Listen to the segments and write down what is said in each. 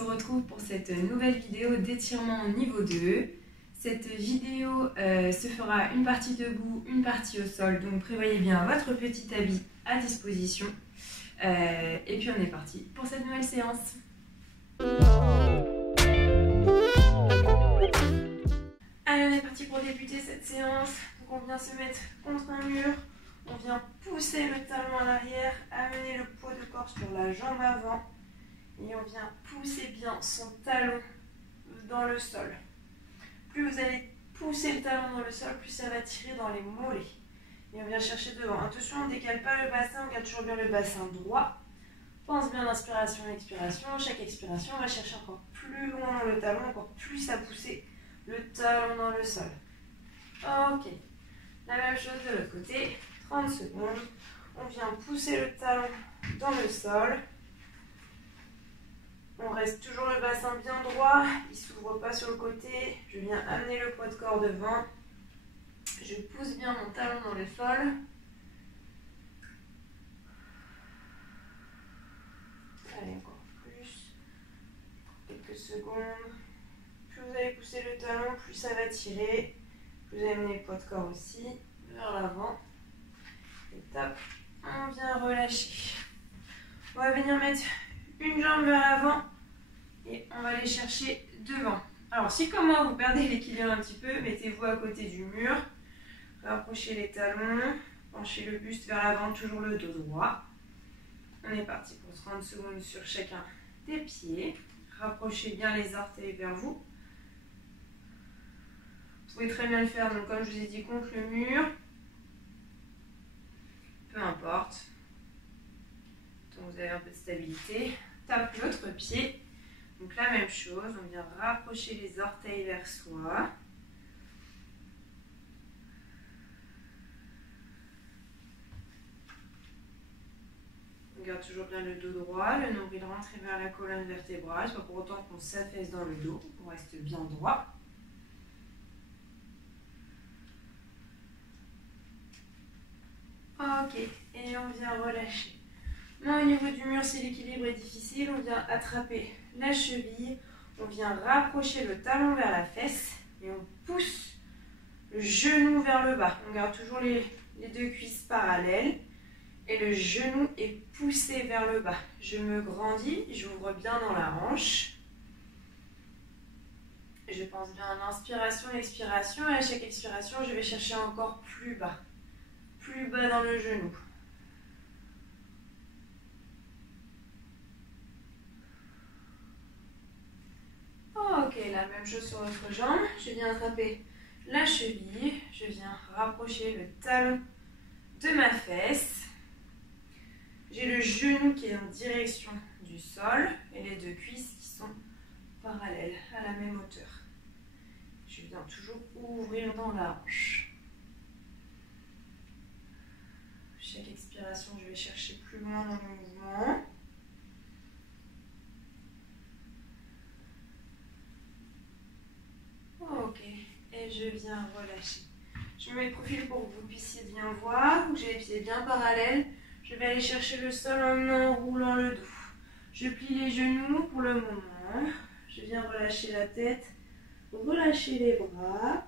se retrouve pour cette nouvelle vidéo d'étirement niveau 2. Cette vidéo se fera une partie debout, une partie au sol, donc prévoyez bien votre petit habit à disposition. Et puis on est parti pour cette nouvelle séance. Allez, on est parti pour débuter cette séance. Donc on vient se mettre contre un mur, on vient pousser le talon à l'arrière, amener le poids de corps sur la jambe avant et on vient pousser bien son talon dans le sol. Plus vous allez pousser le talon dans le sol, plus ça va tirer dans les mollets. Et on vient chercher devant. Attention, on ne décale pas le bassin, on garde toujours bien le bassin droit. Pense bien l'inspiration et l'expiration. Chaque expiration, on va chercher encore plus loin dans le talon, encore plus à pousser le talon dans le sol. Ok. La même chose de l'autre côté. 30 secondes. On vient pousser le talon dans le sol. On reste toujours le bassin bien droit. Il ne s'ouvre pas sur le côté. Je viens amener le poids de corps devant. Je pousse bien mon talon dans le sol. Allez, encore plus. Quelques secondes. Plus vous allez pousser le talon, plus ça va tirer. Plus vous allez amener le poids de corps aussi vers l'avant. Et top, on vient relâcher. On va venir mettre une jambe vers l'avant et on va aller chercher devant. Alors si comme moi vous perdez l'équilibre un petit peu, mettez-vous à côté du mur. Rapprochez les talons, penchez le buste vers l'avant, toujours le dos droit. On est parti pour 30 secondes sur chacun des pieds. Rapprochez bien les orteils vers vous. Vous pouvez très bien le faire, donc comme je vous ai dit, contre le mur. Peu importe. Donc vous avez un peu de stabilité. Tape l'autre pied. Donc la même chose, on vient rapprocher les orteils vers soi. On garde toujours bien le dos droit, le nombril rentré vers la colonne vertébrale. C'est pas pour autant qu'on s'affaisse dans le dos, on reste bien droit. Ok, et on vient relâcher. Maintenant, au niveau du mur, si l'équilibre est difficile, on vient attraper la cheville, on vient rapprocher le talon vers la fesse et on pousse le genou vers le bas. On garde toujours les deux cuisses parallèles et le genou est poussé vers le bas. Je me grandis, j'ouvre bien dans la hanche. Je pense bien à l'inspiration et l'expiration et à chaque expiration, je vais chercher encore plus bas dans le genou. Ok, la même chose sur l'autre jambe. Je viens attraper la cheville, je viens rapprocher le talon de ma fesse. J'ai le genou qui est en direction du sol et les deux cuisses qui sont parallèles à la même hauteur. Je viens toujours ouvrir dans la hanche. Chaque expiration, je vais chercher plus loin dans le mouvement. Ok, et je viens relâcher. Je me mets de profil pour que vous puissiez bien voir. J'ai les pieds bien parallèles. Je vais aller chercher le sol en enroulant le dos. Je plie les genoux pour le moment. Je viens relâcher la tête, relâcher les bras.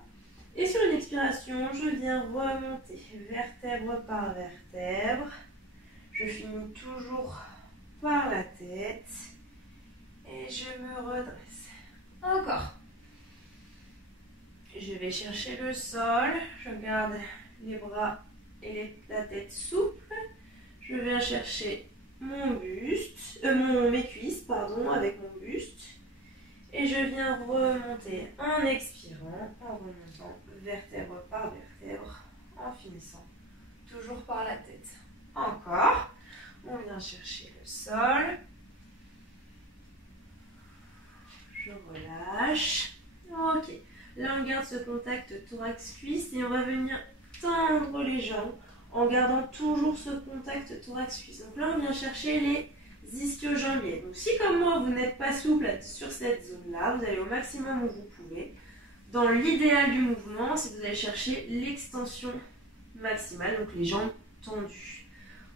Et sur une expiration, je viens remonter vertèbre par vertèbre. Je finis toujours par la tête. Et je me redresse. Encore. Je vais chercher le sol. Je garde les bras et la tête souple. Je viens chercher mon buste, mes cuisses, avec mon buste. Et je viens remonter en expirant, en remontant vertèbre par vertèbre, en finissant toujours par la tête. Encore. On vient chercher le sol. Je relâche. Ok. Là, on garde ce contact thorax-cuisse et on va venir tendre les jambes en gardant toujours ce contact thorax-cuisse. Donc là, on vient chercher les ischio-jambiers. Donc si comme moi, vous n'êtes pas souple sur cette zone-là, vous allez au maximum où vous pouvez. Dans l'idéal du mouvement, c'est que vous allez chercher l'extension maximale, donc les jambes tendues.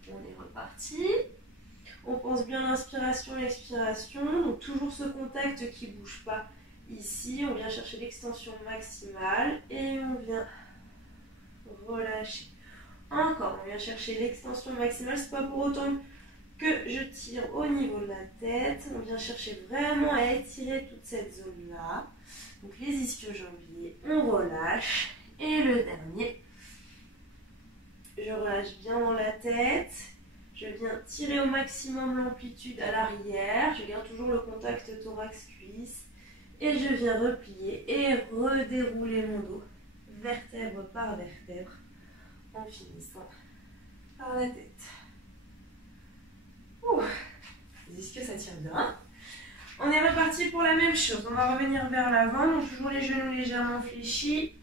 On est reparti. On pense bien l'inspiration et l'expiration. Donc toujours ce contact qui ne bouge pas ici. On vient chercher l'extension maximale et on vient relâcher. Encore, on vient chercher l'extension maximale. C'est pas pour autant que je tire au niveau de la tête. On vient chercher vraiment à étirer toute cette zone-là. Donc les ischio-jambiers, on relâche. Et le dernier, je relâche bien dans la tête. Je viens tirer au maximum l'amplitude à l'arrière. Je garde toujours le contact thorax-cuisse. Et je viens replier et redérouler mon dos, vertèbre par vertèbre, en finissant par la tête. Ouh, les ischios, ça tire bien. On est reparti pour la même chose. On va revenir vers l'avant, donc toujours les genoux légèrement fléchis.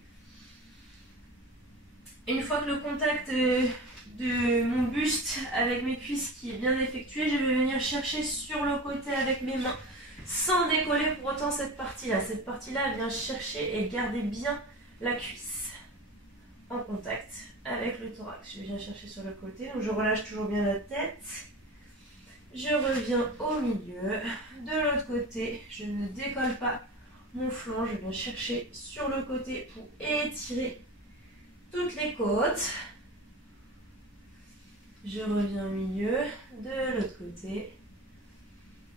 Une fois que le contact de mon buste avec mes cuisses qui est bien effectué, je vais venir chercher sur le côté avec mes mains, sans décoller pour autant cette partie-là. Cette partie-là vient chercher et garder bien la cuisse en contact avec le thorax. Je viens chercher sur le côté, donc je relâche toujours bien la tête. Je reviens au milieu. De l'autre côté, je ne décolle pas mon flanc. Je viens chercher sur le côté pour étirer toutes les côtes. Je reviens au milieu. De l'autre côté.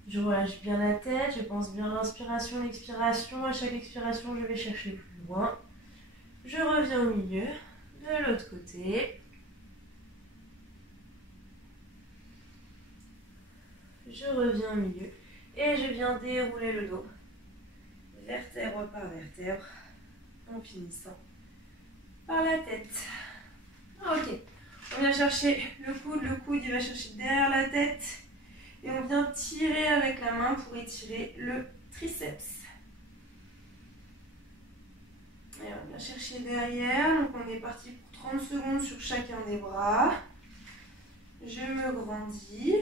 Je relâche bien la tête. Je pense bien l'inspiration, l'expiration. À chaque expiration, je vais chercher plus loin. Je reviens au milieu. De l'autre côté. Je reviens au milieu et je viens dérouler le dos, vertèbre par vertèbre, en finissant par la tête. Ok, on vient chercher le coude il va chercher derrière la tête et on vient tirer avec la main pour étirer le triceps. Et on vient chercher derrière, donc on est parti pour 30 secondes sur chacun des bras. Je me grandis.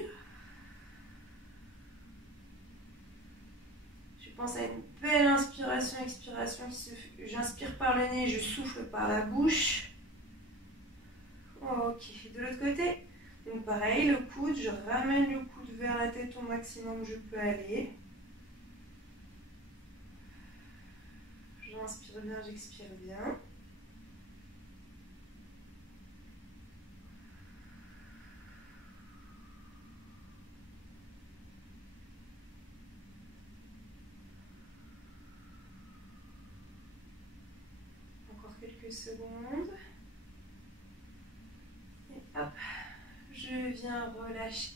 Je pense à une belle inspiration, expiration qui se fait. J'inspire par le nez, je souffle par la bouche. Ok, de l'autre côté. Donc pareil, le coude, je ramène le coude vers la tête au maximum où je peux aller. J'inspire bien, j'expire bien. Quelques secondes. Et hop, je viens relâcher.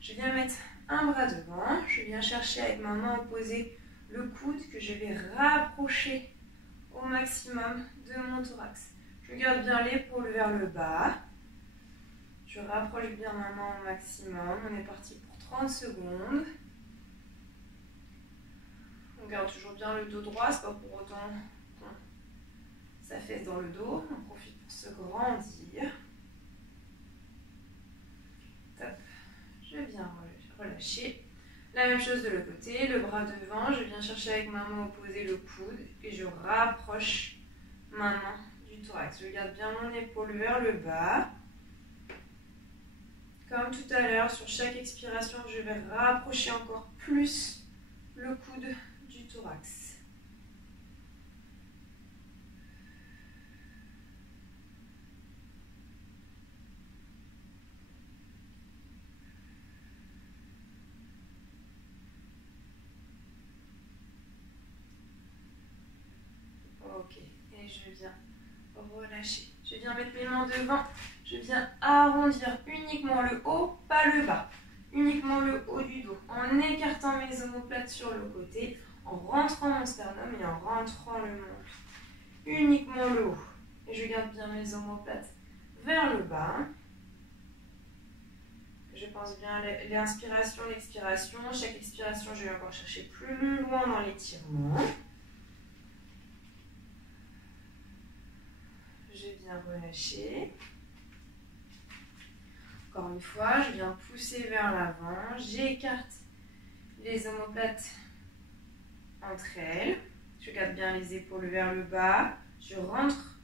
Je viens mettre un bras devant. Je viens chercher avec ma main opposée le coude que je vais rapprocher au maximum de mon thorax. Je garde bien l'épaule vers le bas. Je rapproche bien ma main au maximum. On est parti pour 30 secondes. On garde toujours bien le dos droit, c'est pas pour autant ça fesse dans le dos, on profite pour se grandir. Top. Je viens relâcher. La même chose de l'autre côté, le bras devant, je viens chercher avec ma main opposée le coude et je rapproche ma main du thorax. Je garde bien mon épaule vers le bas. Comme tout à l'heure, sur chaque expiration, je vais rapprocher encore plus le coude du thorax. Ok, et je viens relâcher. Je viens mettre mes mains devant. Je viens arrondir uniquement le haut, pas le bas. Uniquement le haut du dos. En écartant mes omoplates sur le côté, en rentrant mon sternum et en rentrant le menton. Uniquement le haut. Et je garde bien mes omoplates vers le bas. Je pense bien l'inspiration, l'expiration. Chaque expiration, je vais encore chercher plus loin dans l'étirement. Je viens relâcher. Encore une fois, je viens pousser vers l'avant. J'écarte les omoplates entre elles. Je garde bien les épaules vers le bas. Je rentre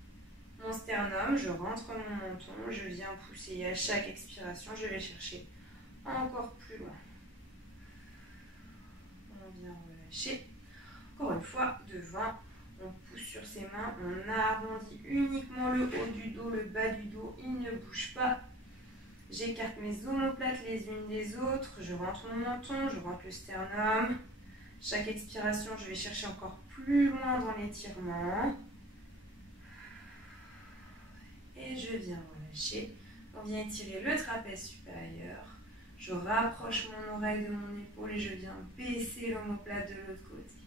mon sternum, je rentre mon menton. Je viens pousser. Et à chaque expiration, je vais chercher encore plus loin. On vient relâcher. Encore une fois, devant, on pousse sur ses mains, on arrondit uniquement le haut du dos, le bas du dos, il ne bouge pas. J'écarte mes omoplates les unes des autres, je rentre mon menton, je rentre le sternum. Chaque expiration, je vais chercher encore plus loin dans l'étirement. Et je viens relâcher. On vient étirer le trapèze supérieur. Je rapproche mon oreille de mon épaule et je viens baisser l'omoplate de l'autre côté.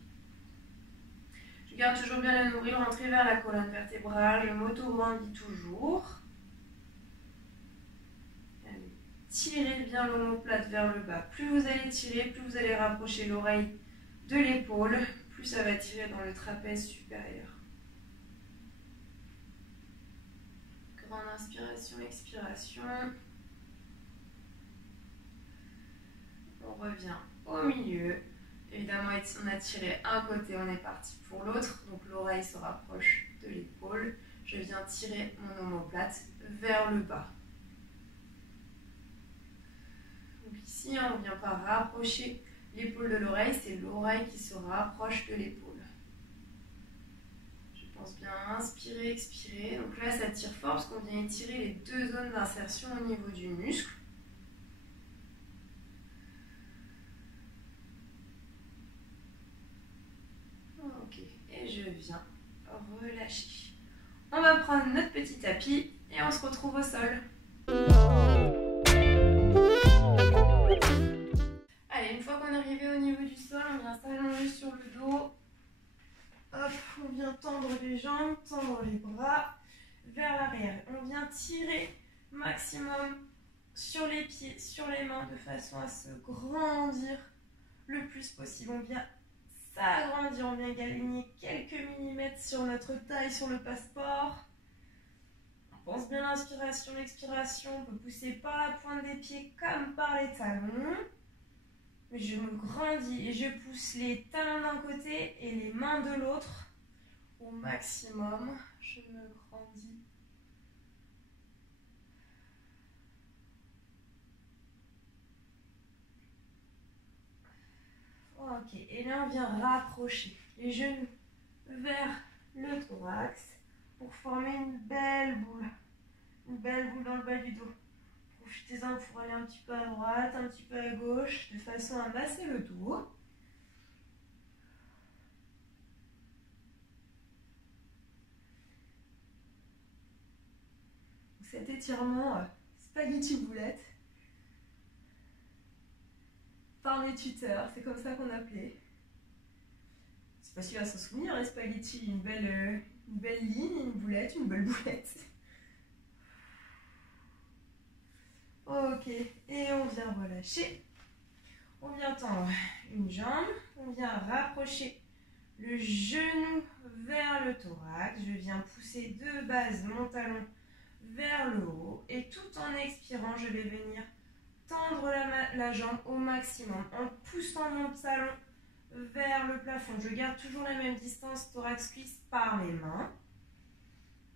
Je garde toujours bien le nombril rentré vers la colonne vertébrale. Je m'auto-grandis toujours. Allez, tirez bien l'omoplate vers le bas. Plus vous allez tirer, plus vous allez rapprocher l'oreille de l'épaule, plus ça va tirer dans le trapèze supérieur. Grande inspiration, expiration. On revient au milieu. Évidemment, on a tiré un côté, on est parti pour l'autre. Donc l'oreille se rapproche de l'épaule. Je viens tirer mon omoplate vers le bas. Donc ici, on ne vient pas rapprocher l'épaule de l'oreille, c'est l'oreille qui se rapproche de l'épaule. Je pense bien inspirer, expirer. Donc là, ça tire fort parce qu'on vient étirer les deux zones d'insertion au niveau du muscle. Ok, et je viens relâcher. On va prendre notre petit tapis et on se retrouve au sol. Allez, une fois qu'on est arrivé au niveau du sol, on vient s'allonger sur le dos. Hop, on vient tendre les jambes, tendre les bras vers l'arrière. On vient tirer maximum sur les pieds, sur les mains, de façon à se grandir le plus possible. On vient s'agrandir, on vient aligner quelques millimètres sur notre taille, sur le passeport. On pense bien l'inspiration, l'expiration. On peut pousser par la pointe des pieds comme par les talons. Mais je me grandis et je pousse les talons d'un côté et les mains de l'autre au maximum. Je me grandis. Ok, et là on vient rapprocher les genoux vers le thorax pour former une belle boule dans le bas du dos. Profitez-en pour aller un petit peu à droite, un petit peu à gauche, de façon à masser le dos. Cet étirement spaghetti boulette par mes tuteurs, c'est comme ça qu'on appelait. C'est facile à s'en souvenir, les spaghettis, une belle ligne, une boulette, une belle boulette. Ok, et on vient relâcher. On vient tendre une jambe, on vient rapprocher le genou vers le thorax. Je viens pousser de base mon talon vers le haut. Et tout en expirant, je vais venir tendre la jambe au maximum en poussant mon talon vers le plafond. Je garde toujours la même distance thorax-cuisse par mes mains.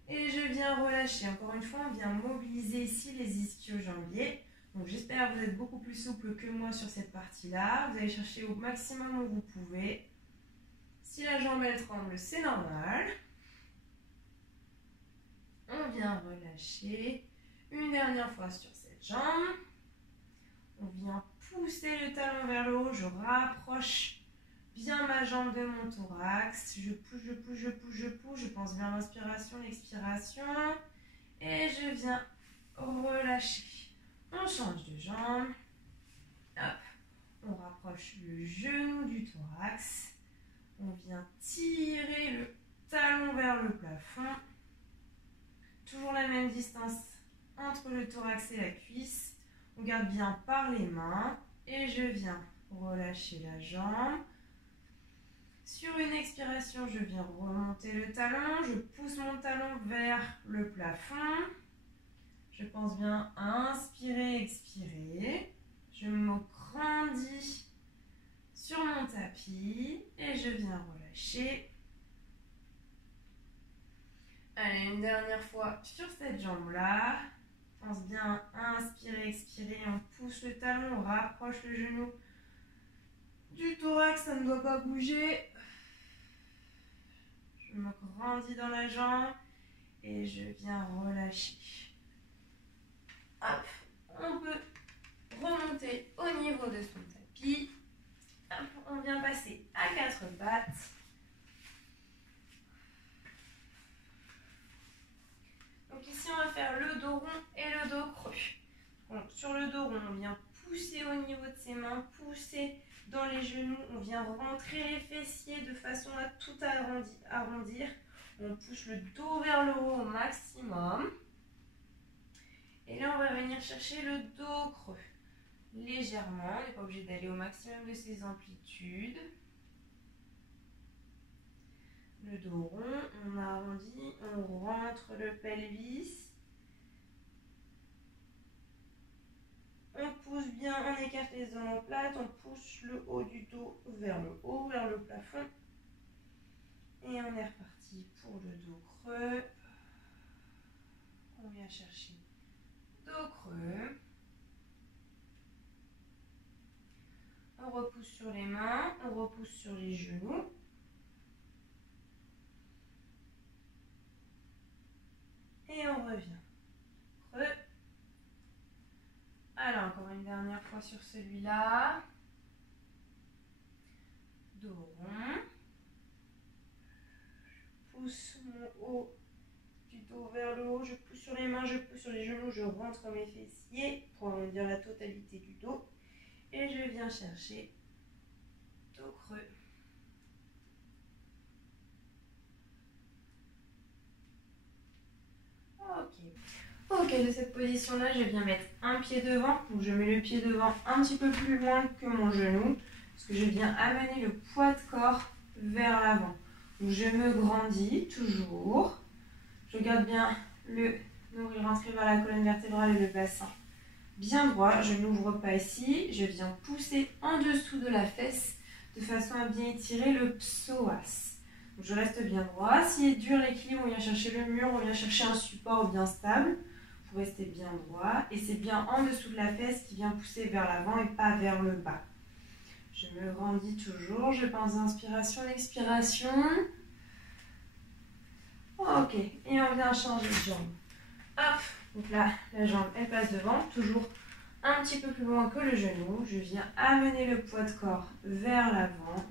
Et je viens relâcher. Encore une fois, on vient mobiliser ici les ischio-jambiers. Donc j'espère que vous êtes beaucoup plus souple que moi sur cette partie-là. Vous allez chercher au maximum où vous pouvez. Si la jambe elle tremble, c'est normal. On vient relâcher. Une dernière fois sur cette jambe. On vient pousser le talon vers le haut. Je rapproche bien ma jambe de mon thorax. Je pousse, je pousse, je pousse, je pousse. Je pense bien l'inspiration, l'expiration. Et je viens relâcher. On change de jambe. Hop. On rapproche le genou du thorax. On vient tirer le talon vers le plafond. Toujours la même distance entre le thorax et la cuisse. On garde bien par les mains. Et je viens relâcher la jambe. Sur une expiration, je viens remonter le talon. Je pousse mon talon vers le plafond. Je pense bien inspirer, expirer. Je me grandis sur mon tapis et je viens relâcher. Allez, une dernière fois sur cette jambe-là. Pense bien à inspirer, expirer. On pousse le talon, on rapproche le genou du thorax, ça ne doit pas bouger. Je me grandis dans la jambe et je viens relâcher. Hop, on peut remonter au niveau de son tapis. Hop, on vient passer à 4 pattes. Donc ici, on va faire le dos rond et le dos creux. Donc, sur le dos rond, on vient pousser au niveau de ses mains, pousser dans les genoux. On vient rentrer les fessiers de façon à tout arrondir. On pousse le dos vers le haut au maximum. Et là, on va venir chercher le dos creux. Légèrement, on n'est pas obligé d'aller au maximum de ses amplitudes. Le dos rond, on arrondit, on rentre le pelvis. On pousse bien, on écarte les omoplates, on pousse le haut du dos vers le haut, vers le plafond. Et on est reparti pour le dos creux. On vient chercher dos creux. On repousse sur les mains, on repousse sur les genoux. Et on revient. Creux. Alors, encore une dernière fois sur celui-là. Dos rond. Je pousse mon haut du dos vers le haut. Je pousse sur les mains, je pousse sur les genoux. Je rentre mes fessiers pour arrondir la totalité du dos. Et je viens chercher dos creux. Ok, de cette position-là, je viens mettre un pied devant. Donc je mets le pied devant un petit peu plus loin que mon genou. Parce que je viens amener le poids de corps vers l'avant. Donc je me grandis toujours. Je garde bien le nombril rentré vers la colonne vertébrale et le bassin bien droit. Je n'ouvre pas ici. Je viens pousser en dessous de la fesse de façon à bien étirer le psoas. Donc je reste bien droit. S'il est dur l'équilibre, on vient chercher le mur, on vient chercher un support bien stable pour rester bien droit. Et c'est bien en dessous de la fesse qui vient pousser vers l'avant et pas vers le bas. Je me grandis toujours. Je pense inspiration, expiration. Ok, et on vient changer de jambe. Hop, donc là, la jambe, elle passe devant, toujours un petit peu plus loin que le genou. Je viens amener le poids de corps vers l'avant.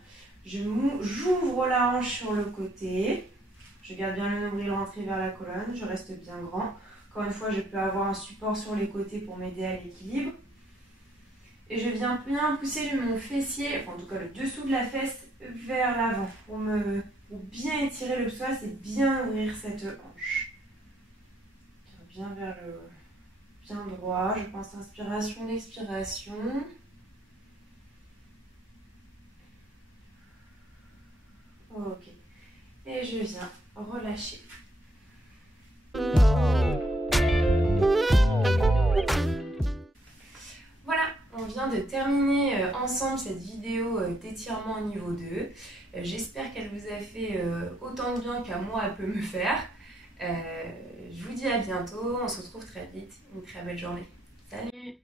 J'ouvre la hanche sur le côté. Je garde bien le nombril rentré vers la colonne. Je reste bien grand. Encore une fois, je peux avoir un support sur les côtés pour m'aider à l'équilibre. Et je viens bien pousser mon fessier, enfin en tout cas le dessous de la fesse, vers l'avant pour bien étirer le psoas et bien ouvrir cette hanche. Bien vers le bien droit. Je pense inspiration, l'expiration. Ok. Et je viens relâcher. Voilà, on vient de terminer ensemble cette vidéo d'étirement au niveau 2. J'espère qu'elle vous a fait autant de bien qu'à moi elle peut me faire. Je vous dis à bientôt, on se retrouve très vite. Une très belle journée. Salut!